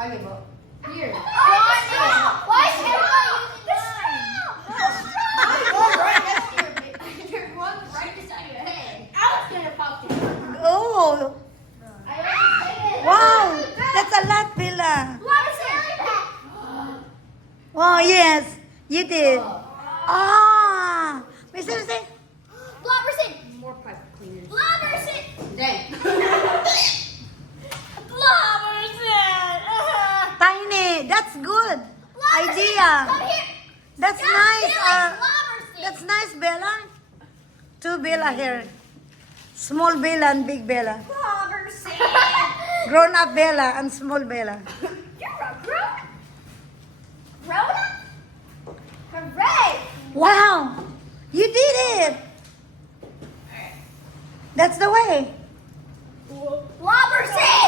I give up. Here. Why is everyone using There's one right beside your head. I was gonna pop it. Oh, I already said it. wow. That's a lot, Bella. Blobber silly pet. Oh, yes. You did. Ah. Mister, say. Blobber sit. More pipe cleaners. Blobber sit. Dang. Blobber sit. Tiny. That's good. Blobber sit. Idea. Come here. That's Stop nice. stealing blobber sit. That's nice, Bella. Two Bella here. Small Bella and big Bella. Blobber sit. Grown up Bella and small Bella. You're a grown. Grown up. Hooray. Wow. You did it. That's the way. Blobber sit.